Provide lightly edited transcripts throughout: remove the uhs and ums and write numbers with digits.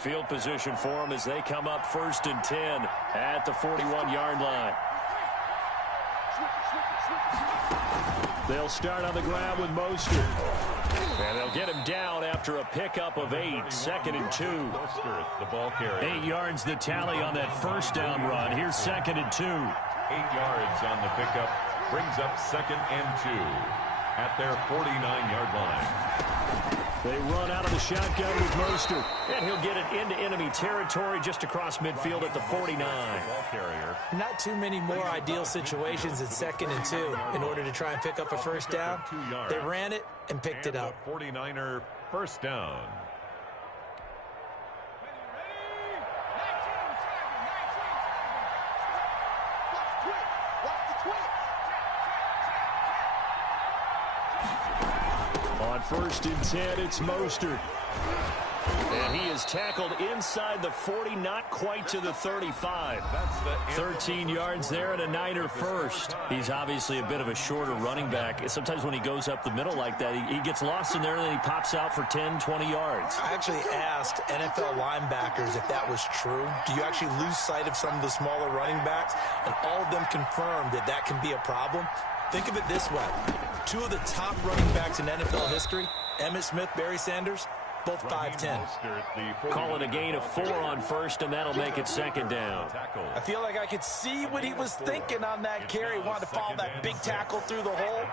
field position for them as they come up 1st and 10 at the 41-yard line. They'll start on the ground with Mostert. And they'll get him down after a pickup of 8, 2nd and 2. Mostert, the ball carrier. 8 yards the tally on that first down run. Here's 2nd and 2. 8 yards on the pickup. Brings up 2nd and 2 at their 49-yard line. They run out of the shotgun with Mostert. And he'll get it into enemy territory just across midfield at the 49. Not too many more ideal situations than 2nd and 2 in order to try and pick up a first down. They ran it and picked it up. 49er first down. On 1st and 10, it's Mostert. And he is tackled inside the 40, not quite to the 35. 13 yards there and a Niner first. He's obviously a bit of a shorter running back. Sometimes when he goes up the middle like that, he gets lost in there and then he pops out for 10, 20 yards. I actually asked NFL linebackers if that was true. Do you actually lose sight of some of the smaller running backs? And all of them confirmed that that can be a problem. Think of it this way. 2 of the top running backs in NFL history, Emmitt Smith, Barry Sanders, both 5'10". Call it a gain of 4 on 1st, and that'll make it 2nd down. I feel like I could see what he was thinking on that carry. He wanted to follow that big tackle through the hole.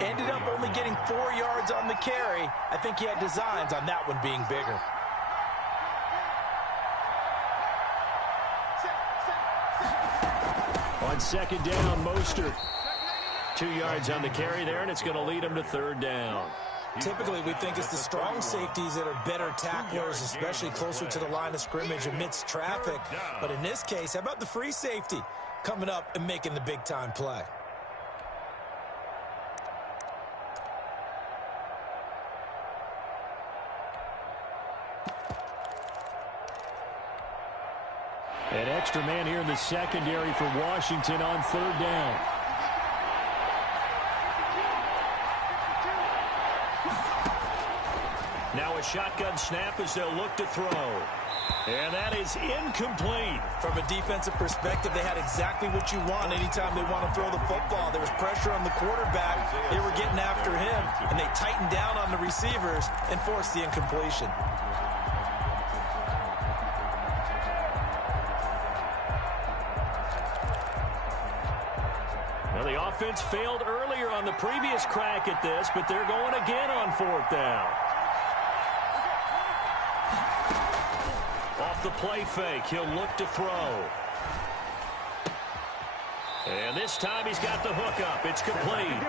Ended up only getting 4 yards on the carry. I think he had designs on that one being bigger. On 2nd down, Mostert. 2 yards on the carry there, and it's going to lead him to 3rd down. Typically, we think it's the strong safeties that are better tacklers, especially closer to the line of scrimmage amidst traffic. But in this case, how about the free safety coming up and making the big-time play? An extra man here in the secondary for Washington on 3rd down. Now a shotgun snap as they'll look to throw. And that is incomplete. From a defensive perspective, they had exactly what you want anytime they want to throw the football. There was pressure on the quarterback. They were getting after him, and they tightened down on the receivers and forced the incompletion. Well, the offense failed earlier on the previous crack at this, but they're going again on 4th down. Off the play fake, he'll look to throw. And this time he's got the hook up. It's complete.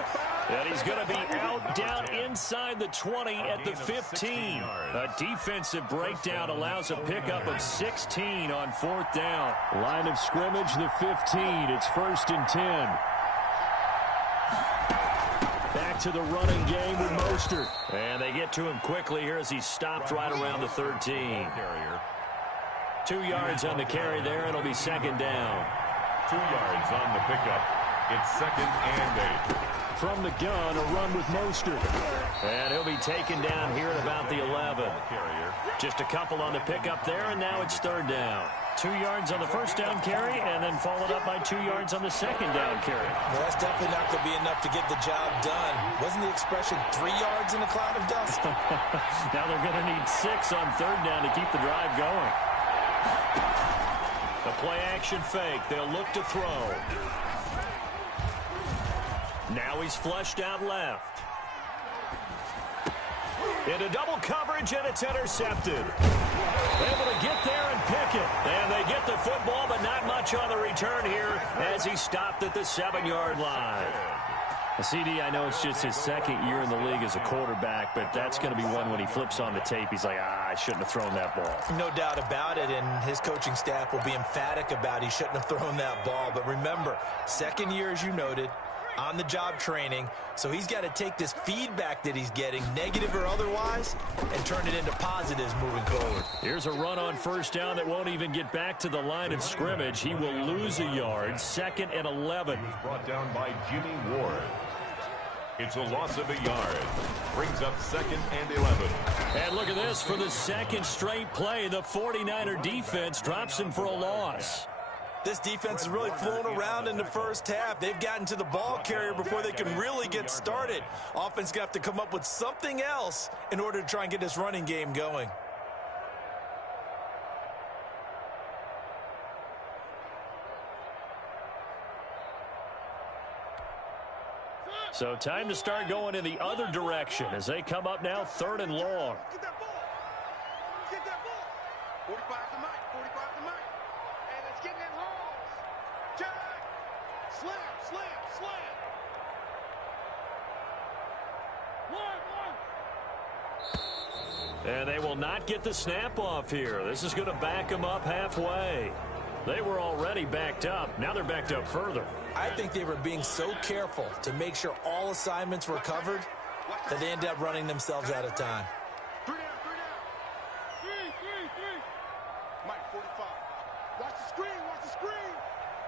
And he's going to be out down inside the 20 at the 15. A defensive breakdown allows a pickup of 16 on 4th down. Line of scrimmage, the 15. It's 1st and 10. Back to the running game with Mostert. And they get to him quickly here as he's stopped right around the 13. 2 yards on the carry there. It'll be 2nd down. 2 yards on the pickup. It's 2nd and 8. From the gun, a run with Mostert. And he'll be taken down here at about the 11. Just a couple on the pickup there, and now it's 3rd down. 2 yards on the first down carry, and then followed up by 2 yards on the 2nd down carry. Well, that's definitely not going to be enough to get the job done. Wasn't the expression 3 yards in a cloud of dust? Now they're going to need 6 on 3rd down to keep the drive going. The play-action fake. They'll look to throw. Now he's flushed out left. Into double coverage, and it's intercepted. Able to get there and pick it. And they get the football, but not much on the return here as he stopped at the 7-yard line. CD, I know it's just his 2nd year in the league as a quarterback, but that's going to be one when he flips on the tape. He's like, I shouldn't have thrown that ball. No doubt about it, and his coaching staff will be emphatic about he shouldn't have thrown that ball. But remember, 2nd year, as you noted, on-the-job training, so he's got to take this feedback that he's getting, negative or otherwise, and turn it into positives moving forward. Here's a run on 1st down that won't even get back to the line of scrimmage. He will lose a yard. 2nd and 11. Brought down by Jimmy Ward. It's a loss of a yard. Brings up 2nd and 11. And look at this. For the second straight play, the 49er defense drops him for a loss. This defense has really flown around in the first half. They've gotten to the ball carrier before they can really get started. Offense going to have to come up with something else in order to try and get this running game going. So time to start going in the other direction as they come up now 3rd and long. Get that ball. Get that ball. 45 to Mike. 45 to Mike. And it's getting in holes. Jack. Slam, slam, slam. One. And they will not get the snap off here. This is going to back them up halfway. They were already backed up. Now they're backed up further. I think they were being so careful to make sure all assignments were covered that they ended up running themselves out of time. 3 down, 3 down. 3. Mike, 45. Watch the screen, watch the screen.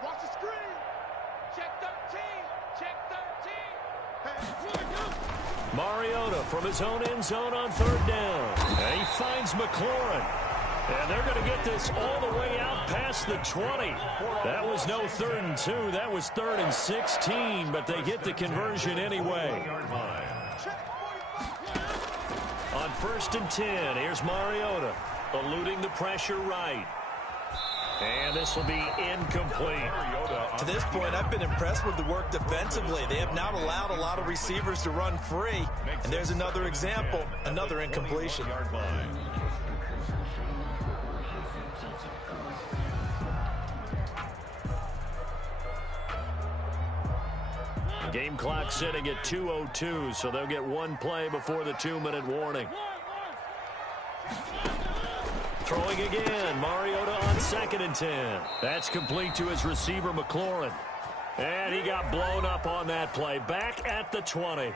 Watch the screen. Check 13. Check 13. Mariota from his own end zone on 3rd down. And he finds McLaurin. And they're going to get this all the way out past the 20. That was no 3rd and 2. That was 3rd and 16, but they get the conversion anyway. On 1st and 10, here's Mariota, eluding the pressure right. And this will be incomplete. To this point, I've been impressed with the work defensively. They have not allowed a lot of receivers to run free. And there's another example, another incompletion. Game clock sitting at 2:02, so they'll get one play before the 2-minute warning. Throwing again, Mariota on 2nd and 10. That's complete to his receiver, McLaurin. And he got blown up on that play. Back at the 20.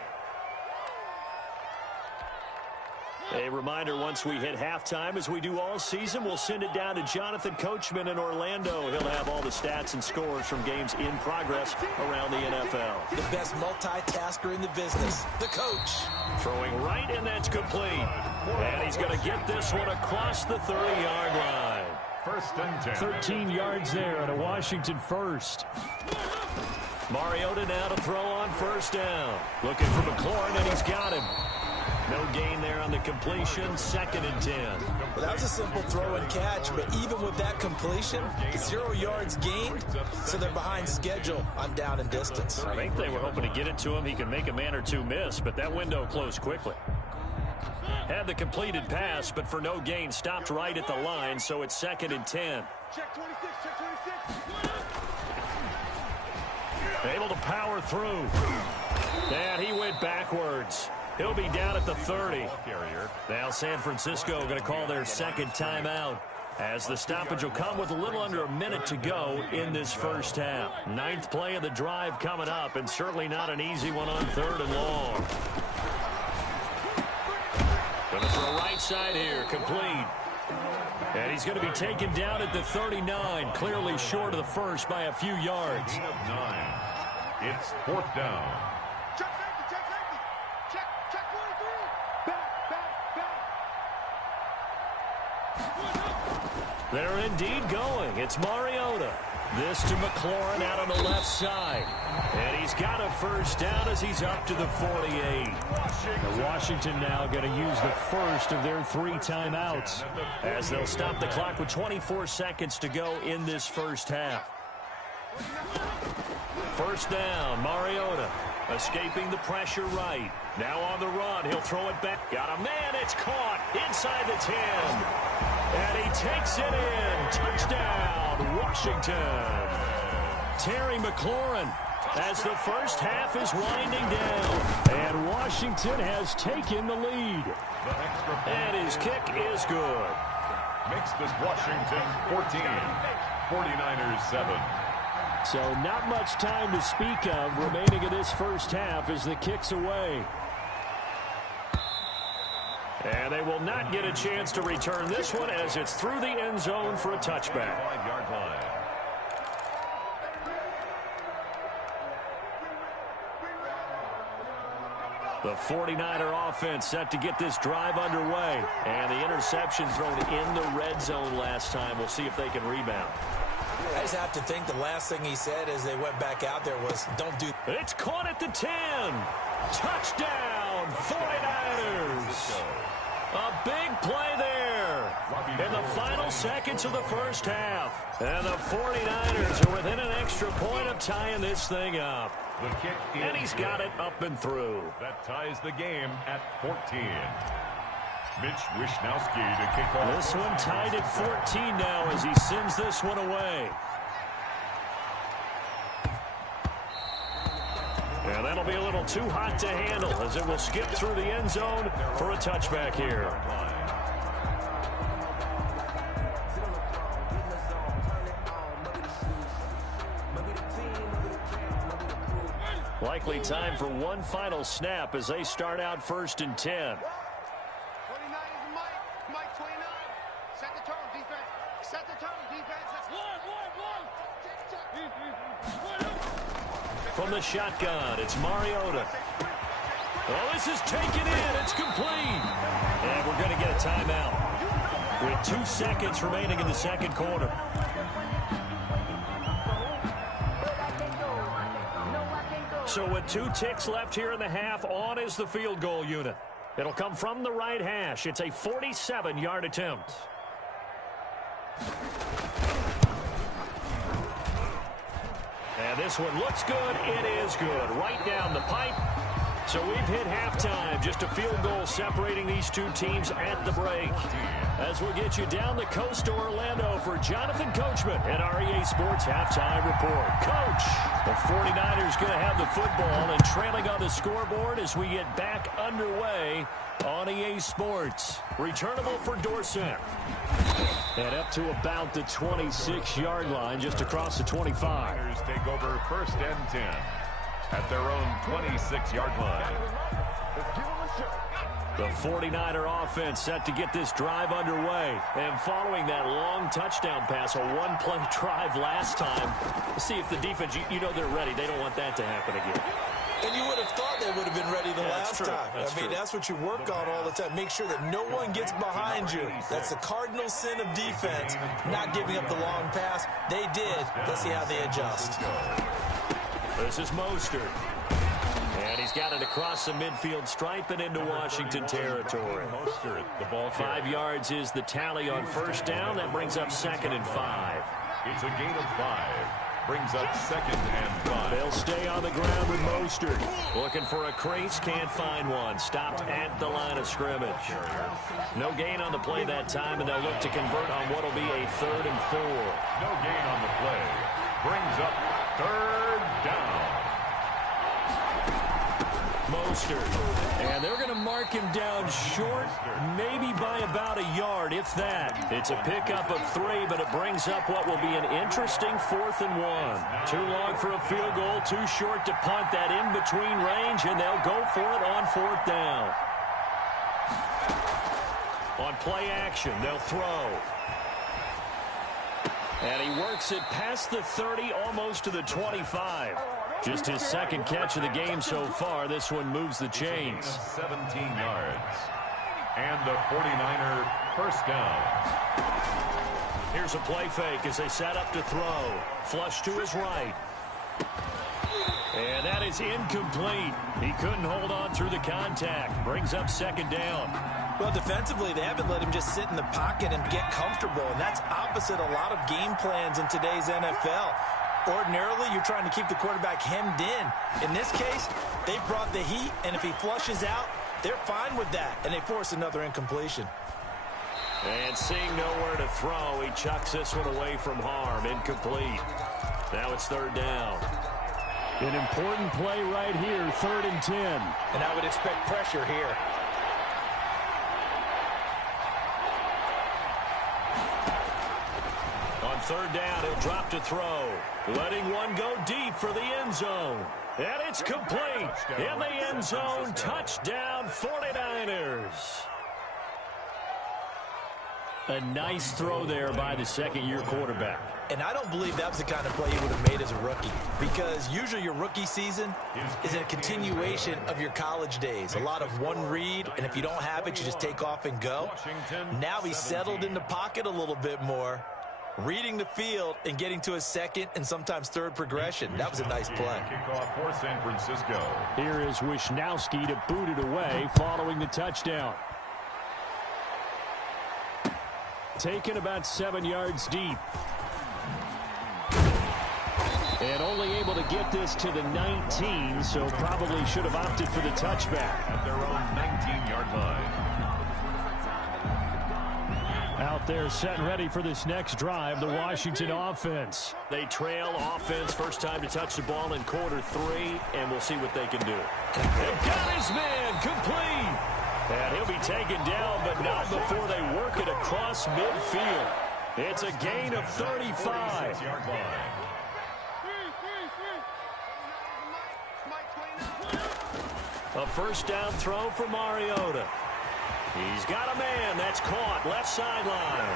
A reminder, once we hit halftime, as we do all season, we'll send it down to Jonathan Coachman in Orlando. He'll have all the stats and scores from games in progress around the NFL. The best multitasker in the business, the coach. Throwing right, and that's complete. And he's going to get this one across the 30-yard line. 1st and 10. 13 yards there at a Washington first. Mariota now to throw on 1st down. Looking for McLaurin, and he's got him. No gain there on the completion, 2nd and 10. Well, that was a simple throw and catch, but even with that completion, 0 yards gained, so they're behind schedule on down and distance. I think they were hoping to get it to him. He could make a man or two miss, but that window closed quickly. Had the completed pass, but for no gain, stopped right at the line, so it's 2nd and 10. Check 26, check 26. Able to power through. And he went backwards. He'll be down at the 30. Now San Francisco going to call their 2nd timeout, as the stoppage will come with a little under a minute to go in this first half. 9th play of the drive coming up, and certainly not an easy one on 3rd and long. Going to throw right side here, complete. And he's going to be taken down at the 39, clearly short of the first by a few yards. 9. It's 4th down. Check safety, check safety. Check 23. Back. They're indeed going. It's Mariota. This to McLaurin out on the left side. And he's got a 1st down as he's up to the 48. Now Washington now going to use the first of their 3 timeouts, as they'll stop the clock with 24 seconds to go in this first half. 1st down, Mariota escaping the pressure right. Now on the run, he'll throw it back. Got a man, it's caught inside the 10. And he takes it in. Touchdown, Washington. Terry McLaurin, as the first half is winding down. And Washington has taken the lead. And his kick is good. Makes this Washington 14. 49ers 7. So not much time to speak of remaining in this first half as the kick's away. And they will not get a chance to return this one, as it's through the end zone for a touchback. 5-yard line. The 49er offense set to get this drive underway. And the interception thrown in the red zone last time. We'll see if they can rebound. I just have to think the last thing he said as they went back out there was, don't do... It's caught at the 10. Touchdown, 49ers. A big play there in the final seconds of the first half. And the 49ers are within an extra point of tying this thing up. The kick is And he's got it up and through. That ties the game at 14. Mitch Wishnowski to kick off. This one tied at 14 now as he sends this one away. And that'll be a little too hot to handle as it will skip through the end zone for a touchback here. Likely time for one final snap as they start out 1st and 10. 49 is Mike 29. Set the tone, defense. Set the tone, defense. That's one. From the shotgun, it's Mariota. Oh, this is taken in. It's complete. And we're going to get a timeout with 2 seconds remaining in the second quarter. So with 2 ticks left here in the half, on is the field goal unit. It'll come from the right hash. It's a 47-yard attempt. And this one looks good. It is good. Right down the pipe. So we've hit halftime. Just a field goal separating these 2 teams at the break. As we'll get you down the coast to Orlando for Jonathan Coachman at REA Sports Halftime Report. Coach, the 49ers going to have the football and trailing on the scoreboard as we get back underway on EA Sports. Returnable for Dorsett. And up to about the 26-yard line, just across the 25. Niners take over 1st and 10 at their own 26-yard line. The 49er offense set to get this drive underway. And following that long touchdown pass, a one-play drive last time, let's see if the defense, you know they're ready. They don't want that to happen again. And you would have thought they would have been ready the last time. That's what you work on all the time. Make sure that no one gets behind you. That's the cardinal sin of defense, not giving up the long pass. They did. Let's see how they adjust. This is Mostert. And he's got it across the midfield stripe and into Washington territory. Mostert, the ball 5 yards is the tally on 1st down. That brings up 2nd and 5. It's a gain of 5. Brings up 2nd and 5. They'll stay on the ground with Mostert. Looking for a crease, can't find one. Stopped at the line of scrimmage. No gain on the play that time, and they'll look to convert on what will be a 3rd and 4. No gain on the play. Brings up 3rd down. Mostert. And they're going to mark him down short, maybe by about a yard, if that. It's a pickup of 3, but it brings up what will be an interesting 4th and 1. Too long for a field goal, too short to punt that in between range, and they'll go for it on 4th down. On play action, they'll throw. And he works it past the 30, almost to the 25. Just his 2nd catch of the game so far. This one moves the chains. 17 yards. And the 49er 1st down. Here's a play fake as they set up to throw. Flush to his right. And that is incomplete. He couldn't hold on through the contact. Brings up 2nd down. Well, defensively, they haven't let him just sit in the pocket and get comfortable, and that's opposite a lot of game plans in today's NFL. Ordinarily, you're trying to keep the quarterback hemmed in. In this case, they brought the heat, and if he flushes out, they're fine with that, and they force another incompletion. And seeing nowhere to throw, he chucks this one away from harm. Incomplete. Now it's 3rd down. An important play right here, 3rd and 10. And I would expect pressure here. On 3rd down, he'll drop to throw. Letting one go deep for the end zone. And it's complete. In the end zone, touchdown 49ers. A nice throw there by the second-year quarterback. And I don't believe that was the kind of play he would have made as a rookie, because usually your rookie season is a continuation of your college days. A lot of one read, and if you don't have it, you just take off and go. Now he's settled in the pocket a little bit more, reading the field and getting to his second and sometimes third progression. That was a nice play. Kickoff for San Francisco. Here is Wisnowski to boot it away following the touchdown. Taken about 7 yards deep. And only able to get this to the 19, so probably should have opted for the touchback. At their own 19-yard line. Out there set and ready for this next drive, the Washington offense. They trail offense, first time to touch the ball in quarter 3, and we'll see what they can do. They've got his man complete. And he'll be taken down, but not before they work it across midfield. It's a gain of 35. A first down throw for Mariota. He's got a man that's caught left sideline.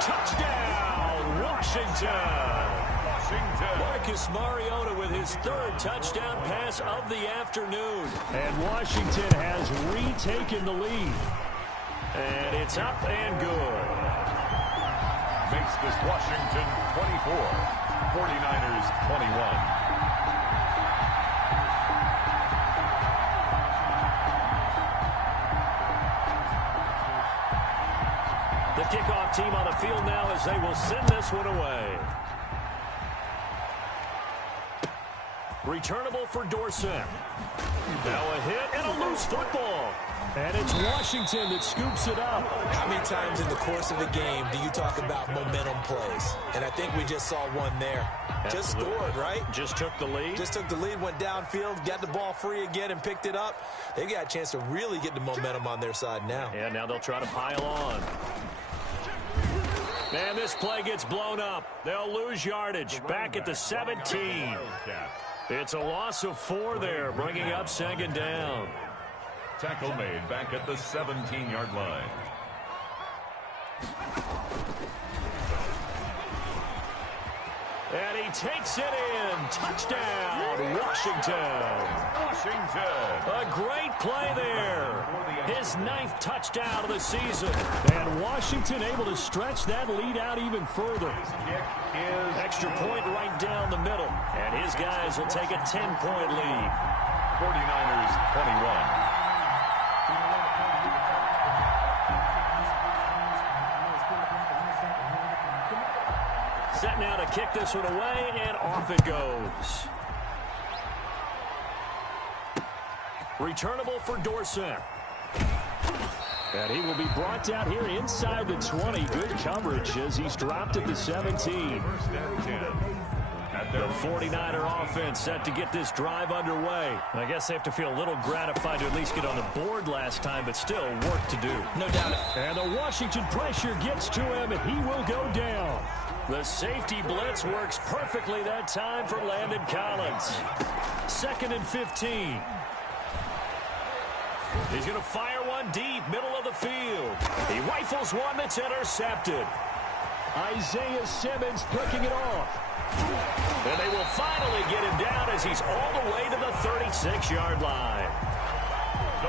Touchdown, Washington. Marcus Mariota with his third touchdown pass of the afternoon. And Washington has retaken the lead. And it's up and good. Makes this Washington 24, 49ers 21. The kickoff team on the field now as they will send this one away. Returnable for Dorsett. Now a hit and a loose football. And it's Washington that scoops it up. How many times in the course of a game do you talk about momentum plays? And I think we just saw one there. Absolutely. Just scored, right? Just took the lead. Just took the lead, went downfield, got the ball free again and picked it up. They got a chance to really get the momentum on their side now. Yeah, now they'll try to pile on. And this play gets blown up. They'll lose yardage. Back at the 17. It's a loss of 4 there, bringing up second down. Tackle made back at the 17-yard line. And he takes it in. Touchdown, Washington. A great play there. His 9th touchdown of the season. And Washington able to stretch that lead out even further. Extra point right down the middle. And his guys will take a 10-point lead. 49ers 21. Set now to kick this one away, and off it goes. Returnable for Dorsett. And he will be brought down here inside the 20. Good coverage as he's dropped at the 17. The 49er offense set to get this drive underway. I guess they have to feel a little gratified to at least get on the board last time, but still work to do. No doubt. And the Washington pressure gets to him, and he will go down. The safety blitz works perfectly that time for Landon Collins. 2nd and 15. He's going to fire one deep, middle of the field. He rifles one that's intercepted. Isaiah Simmons picking it off. And they will finally get him down as he's all the way to the 36-yard line.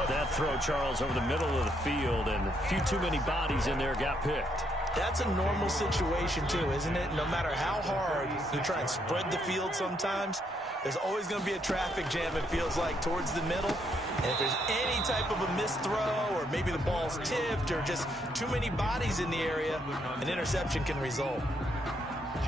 That throw, Charles, over the middle of the field, and a few too many bodies in there got picked. That's a normal situation, too, isn't it? No matter how hard you try and spread the field sometimes, there's always going to be a traffic jam, it feels like, towards the middle. And if there's any type of a missed throw, or maybe the ball's tipped, or just too many bodies in the area, an interception can result.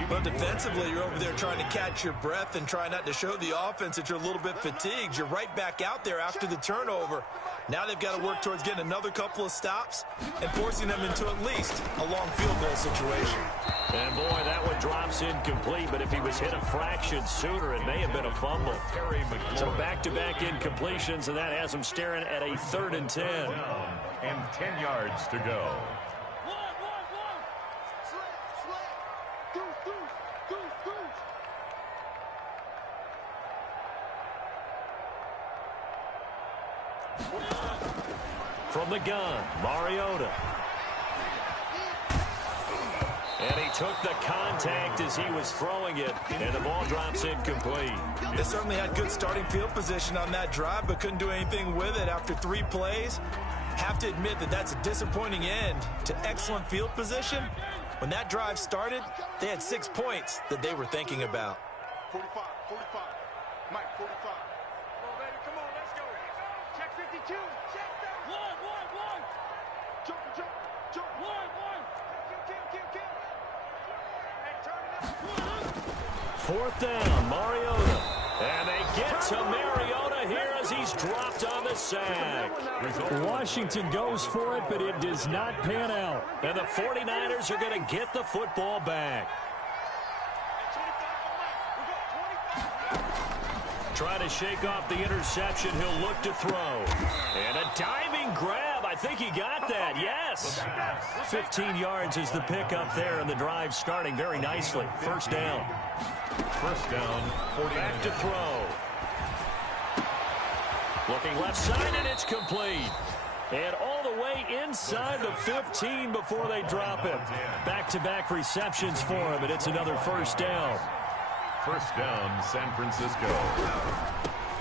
But defensively, you're over there trying to catch your breath and try not to show the offense that you're a little bit fatigued. You're right back out there after the turnover. Now they've got to work towards getting another couple of stops and forcing them into at least a long field goal situation. And, boy, that one drops incomplete, but if he was hit a fraction sooner, it may have been a fumble. So back-to-back incompletions, and that has him staring at a 3rd and 10. And 10 yards to go. From the gun, Mariota. took the contact as he was throwing it, and the ball drops incomplete. They certainly had good starting field position on that drive, but couldn't do anything with it after 3 plays. Have to admit that that's a disappointing end to excellent field position. When that drive started, they had 6 points that they were thinking about. 45, 45. Mike, 45. Come on, baby, come on, let's go. Check 52. Check that. One. Jump. One. Kill. Hey, turn it up. 4th down, Mariota. And they get to Mariota here as he's dropped on the sack. Washington goes for it, but it does not pan out. And the 49ers are going to get the football back. Trying to shake off the interception. He'll look to throw. And a diving grab. I think he got that. Yes. 15 yards is the pickup there, and the drive starting very nicely. 1st down. 49. Back to throw. Looking left side, and it's complete. And all the way inside the 15 before they drop it. Back-to-back receptions for him, and it's another 1st down. 1st down, San Francisco.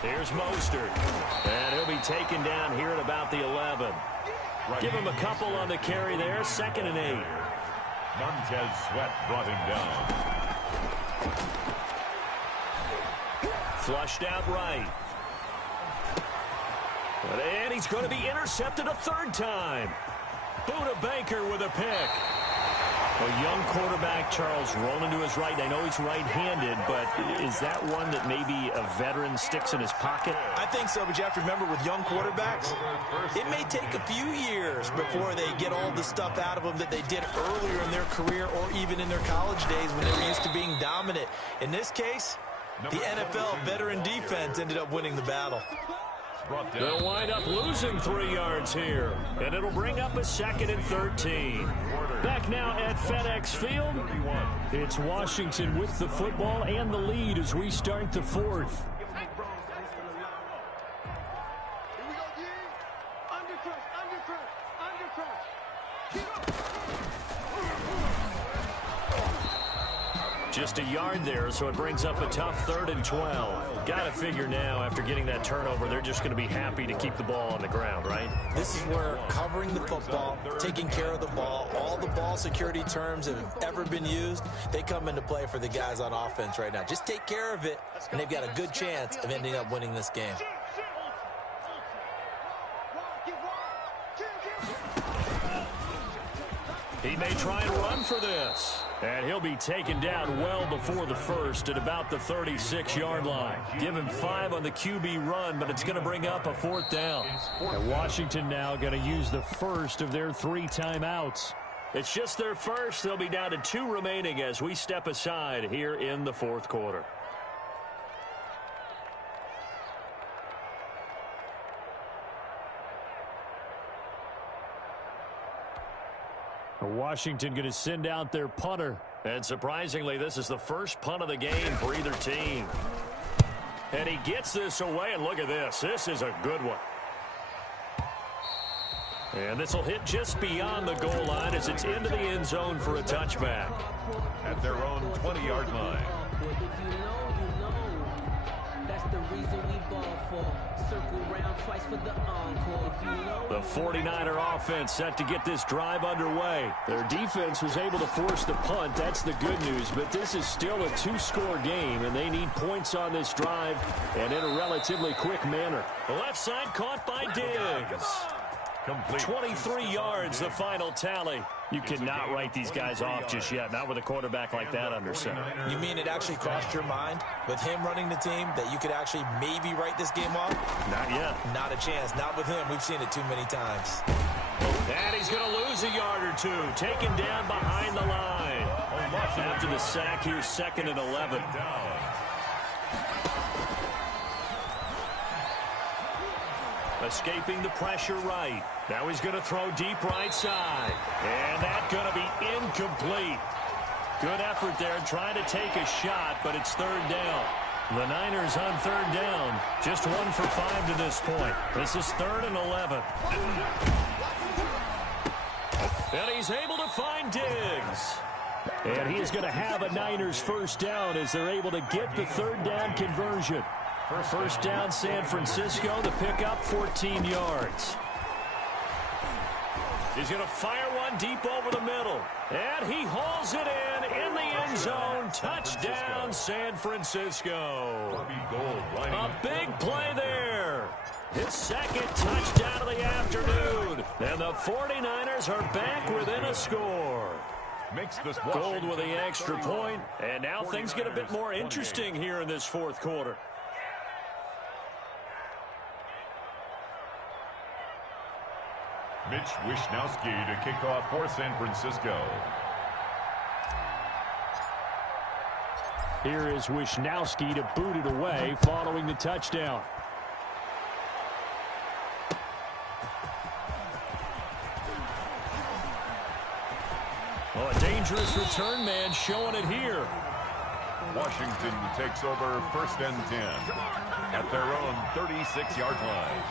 Here's Mostert. And he'll be taken down here at about the 11. Give him a couple on the carry there. 2nd and 8. Montez Sweat brought him down. Flushed out right. And he's going to be intercepted a 3rd time. Buda Baker with a pick. A young quarterback, Charles, rolling to his right. I know he's right-handed, but is that one that maybe a veteran sticks in his pocket? I think so, but you have to remember with young quarterbacks, it may take a few years before they get all the stuff out of them that they did earlier in their career or even in their college days when they were used to being dominant. In this case, the NFL veteran defense ended up winning the battle. They'll wind up losing 3 yards here, and it'll bring up a 2nd and 13. Back now at FedEx Field, it's Washington with the football and the lead as we start the 4th. Just a yard there, so it brings up a tough 3rd and 12. Got to figure now, after getting that turnover, they're just going to be happy to keep the ball on the ground, right? This is where covering the football, taking care of the ball, all the ball security terms that have ever been used, they come into play for the guys on offense right now. Just take care of it, and they've got a good chance of ending up winning this game. He may try and run for this. And he'll be taken down well before the 1st at about the 36-yard line. Give him 5 on the QB run, but it's going to bring up a 4th down. And Washington now going to use the first of their 3 timeouts. It's just their first. They'll be down to 2 remaining as we step aside here in the 4th quarter. Washington going to send out their punter. And surprisingly, this is the first punt of the game for either team. And he gets this away, and look at this. This is a good one. And this will hit just beyond the goal line as it's into the end zone for a touchback. At their own 20-yard line. The 49er offense set to get this drive underway. Their defense was able to force the punt. That's the good news. But this is still a 2-score game, and they need points on this drive and in a relatively quick manner. The left side caught by Diggs. Complete. 23 yards, the final tally. You cannot write these guys off just yet, not with a quarterback like that under center. You mean it actually crossed your mind with him running the team that you could actually maybe write this game off? Not yet. Not a chance. Not with him. We've seen it too many times. And he's going to lose a yard or 2. Taken down behind the line. After the sack, here's 2nd and 11. Escaping the pressure right. Now he's going to throw deep right side. And that's going to be incomplete. Good effort there trying to take a shot, but it's 3rd down. The Niners on 3rd down. Just 1 for 5 to this point. This is 3rd and 11. And he's able to find Diggs. And he is going to have a Niners first down as they're able to get the third down conversion. First down, San Francisco. The pickup, 14 yards. He's going to fire one deep over the middle. And he hauls it in the end zone. Touchdown, San Francisco. A big play there. His second touchdown of the afternoon. And the 49ers are back within a score. Gold with the extra point. And now things get a bit more interesting here in this fourth quarter. Mitch Wishnowsky to kick off for San Francisco. Here is Wishnowsky to boot it away following the touchdown. Oh, a dangerous return man showing it here. Washington takes over first and 10 at their own 36-yard line.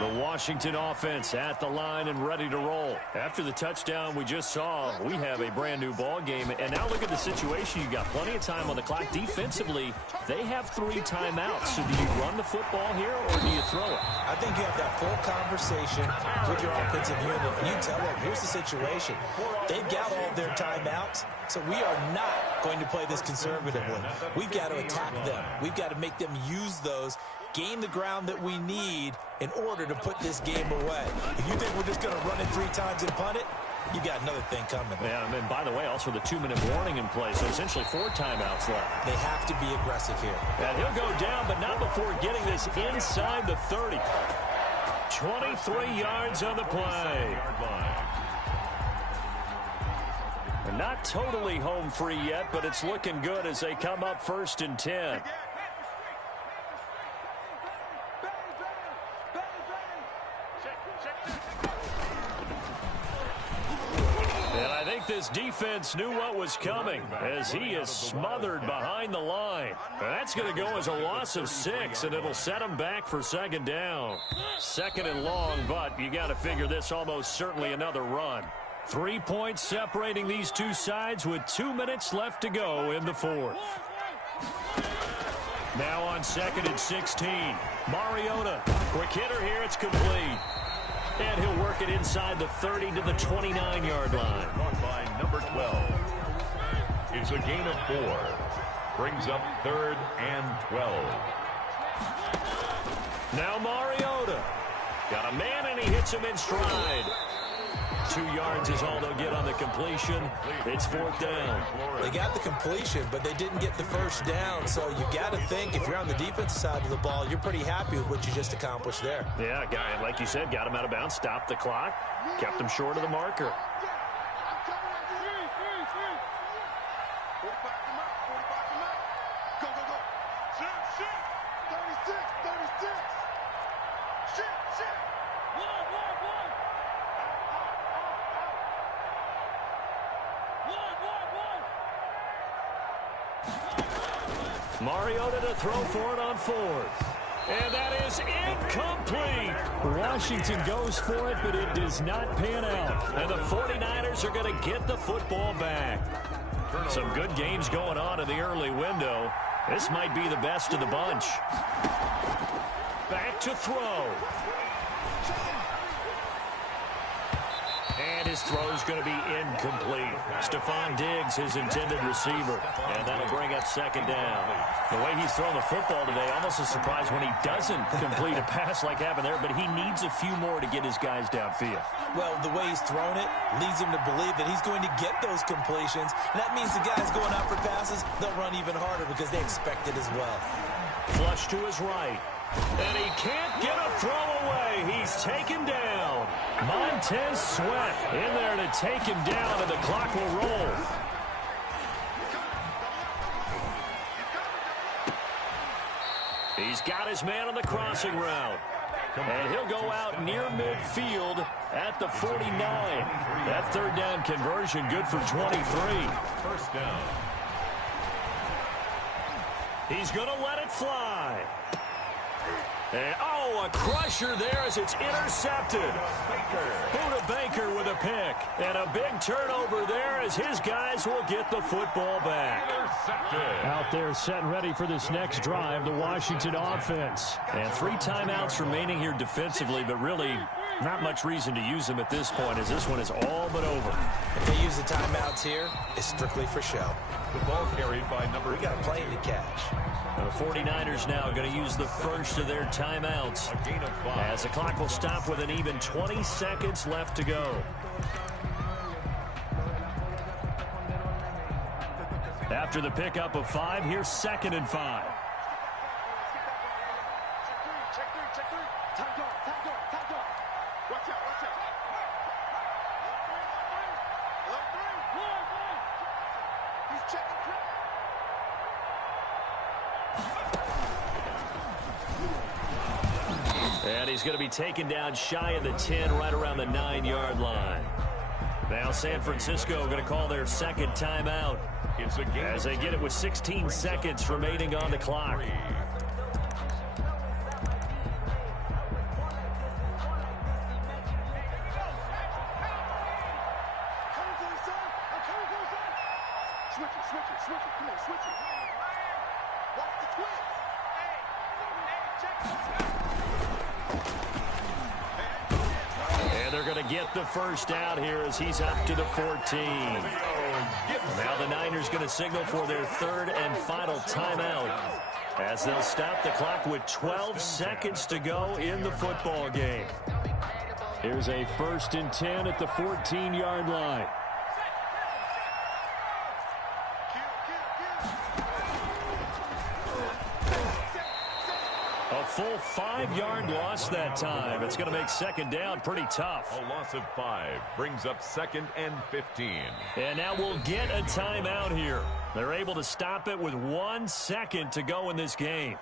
The Washington offense at the line and ready to roll. After the touchdown we just saw, we have a brand new ball game. And now look at the situation. You got plenty of time on the clock. Defensively, they have 3 timeouts. So do you run the football here or do you throw it? I think you have that full conversation with your offensive unit. And you tell them, here's the situation. They've got all of their timeouts. So we are not going to play this conservatively. We've got to attack them. We've got to make them use those, gain the ground that we need in order to put this game away. If you think we're just going to run it 3 times and punt it, you got another thing coming. Yeah, and by the way, also the 2-minute warning in play, so essentially 4 timeouts left. They have to be aggressive here. And he'll go down, but not before getting this inside the 30. 23 yards on the play. They're not totally home free yet, but it's looking good as they come up first and 10. And I think this defense knew what was coming as he is smothered behind the line. That's going to go as a loss of 6, and it'll set him back for second down. Second and long, but you got to figure this almost certainly another run. 3 points separating these two sides with 2 minutes left to go in the fourth. Now on second and 16. Mariota. Quick hitter here. It's complete. And he'll work it inside the 30 to the 29-yard line. Caught by number 12. It's a gain of 4. Brings up third and 12. Now Mariota. Got a man and he hits him in stride. 2 yards is all they'll get on the completion. It's fourth down. They got the completion, but they didn't get the first down. So you got to think if you're on the defensive side of the ball, you're pretty happy with what you just accomplished there. Yeah, guy, like you said, got him out of bounds, stopped the clock, kept him short of the marker. Mariota to throw for it on fourth. And that is incomplete. Washington goes for it, but it does not pan out. And the 49ers are going to get the football back. Some good games going on in the early window. This might be the best of the bunch. Back to throw. And his throw is going to be incomplete. Stephon Diggs, his intended receiver. And that'll bring up second down. The way he's thrown the football today, almost a surprise when he doesn't complete a pass like happened there, but he needs a few more to get his guys downfield. Well, the way he's thrown it leads him to believe that he's going to get those completions. And that means the guys going out for passes, they'll run even harder because they expect it as well. Flush to his right. And he can't get a throw away. He's taken down. Montez Sweat in there to take him down, and the clock will roll. He's got his man on the crossing route. And he'll go out near midfield at the 49. That third down conversion good for 23. First down. He's going to let it fly. And, oh, a crusher there as it's intercepted. Buda Baker with a pick. And a big turnover there as his guys will get the football back. Out there set and ready for this next drive, the Washington offense. And 3 timeouts remaining here defensively, but really not much reason to use them at this point as this one is all but over. If they use the timeouts here, it's strictly for show. The ball carried by number. We got a plane to catch. The 49ers now going to use the first of their timeouts as the clock will stop with an even 20 seconds left to go. After the pickup of 5, here's 2nd and 5. Check three. Time go. Watch out. Look three. He's checking quick. And he's going to be taken down shy of the 10, right around the 9-yard line. Now San Francisco going to call their 2nd timeout as they get it with 16 seconds remaining on the clock. Switch it. Come on, switch it. Watch the twist. And they're going to get the first out here as he's up to the 14. Now the Niners going to signal for their 3rd and final timeout as they'll stop the clock with 12 seconds to go in the football game. Here's a 1st and 10 at the 14-yard line. A full 5-yard loss that time. It's going to make 2nd down pretty tough. A loss of 5 brings up 2nd and 15. And now we'll get a timeout here. They're able to stop it with 1 second to go in this game.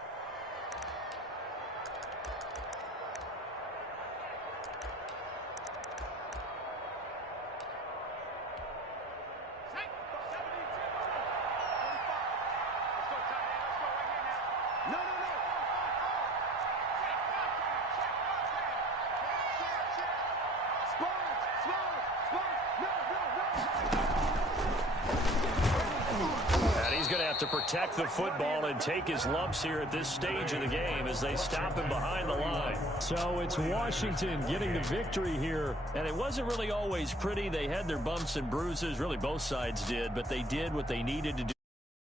To protect the football and take his lumps here at this stage of the game as they stop him behind the line. So it's Washington getting the victory here. And it wasn't really always pretty. They had their bumps and bruises. Really, both sides did. But they did what they needed to do.